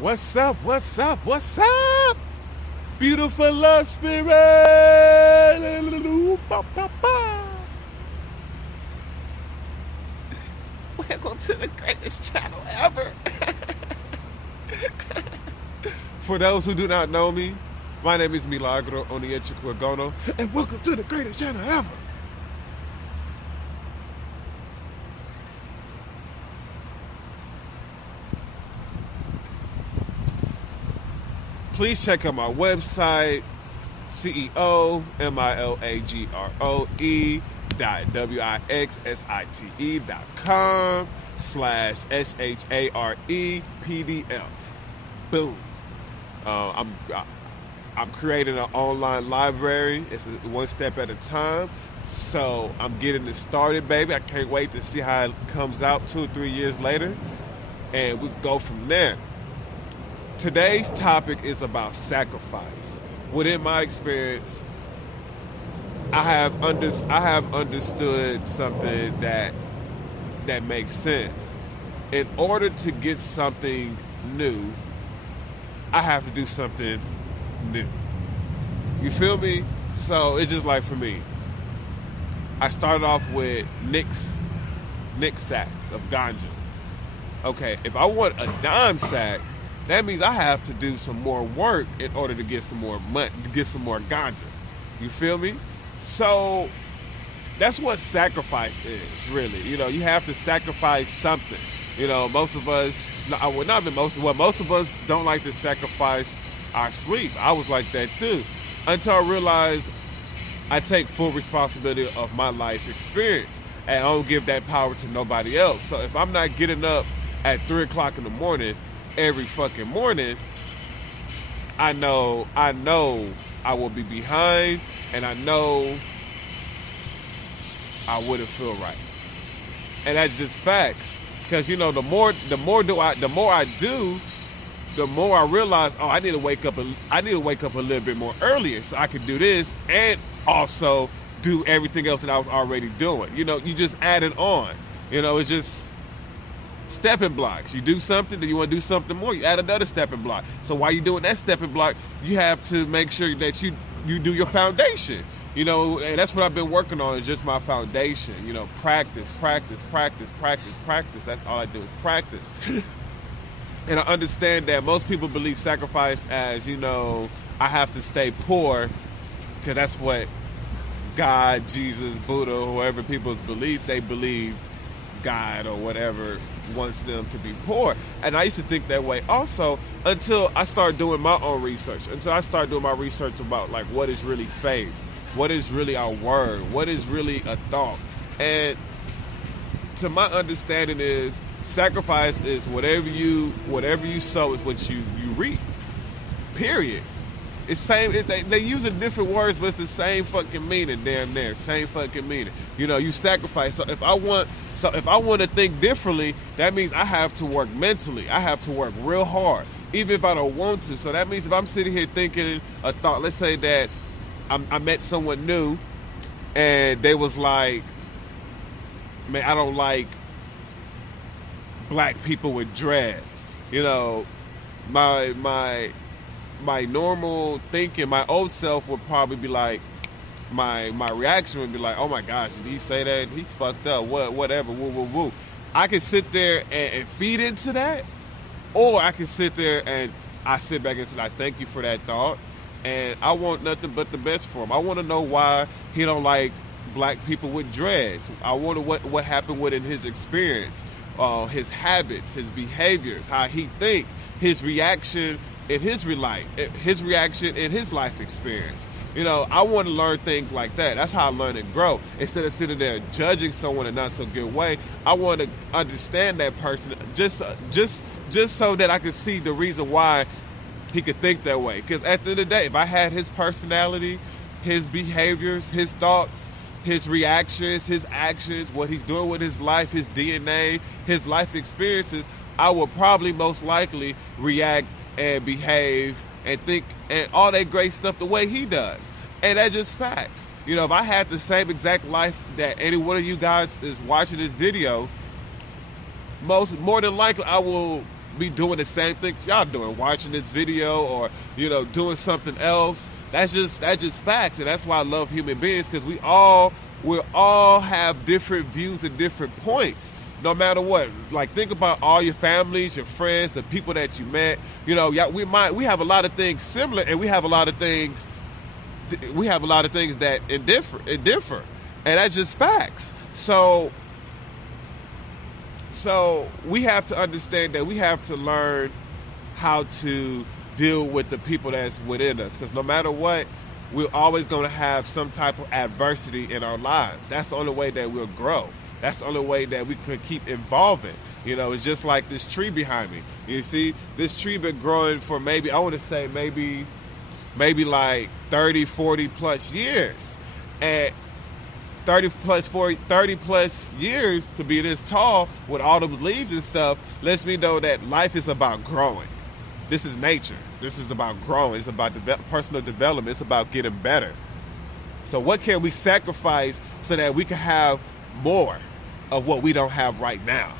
What's up? What's up? What's up? Beautiful love spirit. Welcome to the greatest channel ever. For those who do not know me, my name is Milagro Onyechukwu Agono, and welcome to the greatest channel ever. Please check out my website, CEOMILAGROE.wixite.com/SHAREPDF. Boom. I'm creating an online library. It's one step at a time. So I'm getting it started, baby. I can't wait to see how it comes out 2 or 3 years later. And we go from there. Today's topic is about sacrifice. Within my experience, I have understood something that makes sense. In order to get something new, I have to do something new. You feel me? So it's just like for me. I started off with Nick's sacks of ganja. Okay, if I want a dime sack, that means I have to do some more work in order to get some more money, to get some more ganja. You feel me? So that's what sacrifice is, really. You know, you have to sacrifice something. You know, most of us, most of us don't like to sacrifice our sleep. I was like that too, until I realized I take full responsibility of my life experience, and I don't give that power to nobody else. So if I'm not getting up at 3 o'clock in the morning every fucking morning, I know I will be behind, and I know I wouldn't feel right. And that's just facts. Because you know, the more I do, the more I realize, I need to wake up a little bit more earlier so I can do this and also do everything else that I was already doing. You know, you just add it on. You know, it's just stepping blocks. You do something, then you want to do something more, you add another stepping block. So while you're doing that stepping block, you have to make sure that you do your foundation. You know, and that's what I've been working on, is just my foundation. You know, practice. That's all I do is practice. And I understand that most people believe sacrifice as, you know, I have to stay poor, because that's what God, Jesus, Buddha, whoever people's belief, they believe God or whatever wants them to be poor. And I used to think that way also, until I started doing my own research, about like what is really faith, what is really our word, what is really a thought. And to my understanding is sacrifice is whatever you sow is what you reap. Period. It's same. They using different words, but it's the same fucking meaning. Damn near same fucking meaning. You know, you sacrifice. So if I want to think differently, that means I have to work mentally. I have to work real hard, even if I don't want to. So that means if I'm sitting here thinking a thought, let's say that I met someone new, and they was like, "Man, I don't like black people with dreads." You know, my normal thinking, my old self would probably be like, my reaction would be like, "Oh my gosh, did he say that? He's fucked up. Whatever. Woo. I can sit there and feed into that, or I can sit there and I sit back and say, "I thank you for that thought, and I want nothing but the best for him. I want to know why he don't like black people with dreads. I wonder what happened within his experience, his habits, his behaviors, how he think, his reaction in his reaction in his life experience." You know, I want to learn things like that. That's how I learn and grow. Instead of sitting there judging someone in a not so good way, I want to understand that person just so that I can see the reason why he could think that way. Because at the end of the day, if I had his personality, his behaviors, his thoughts, his reactions, his actions, what he's doing with his life, his DNA, his life experiences, I will probably most likely react and behave and think and all that great stuff the way he does. And that's just facts. You know, if I had the same exact life that any one of you guys is watching this video, more than likely I will be doing the same thing y'all doing, watching this video or, you know, doing something else. That's just facts. And that's why I love human beings, because we all have different views and different points. No matter what, like think about all your families, your friends, the people that you met. You know, we have a lot of things similar, and we have a lot of things that differ, and that's just facts. So we have to understand that we have to learn how to deal with the people that's within us, because no matter what, we're always going to have some type of adversity in our lives. That's the only way that we'll grow. That's the only way that we could keep evolving. You know, it's just like this tree behind me. You see, this tree been growing for maybe like 30, 40 plus years. And 30 plus years to be this tall with all the leaves and stuff lets me know that life is about growing. This is nature. This is about growing. It's about personal development. It's about getting better. So what can we sacrifice so that we can have more of what we don't have right now?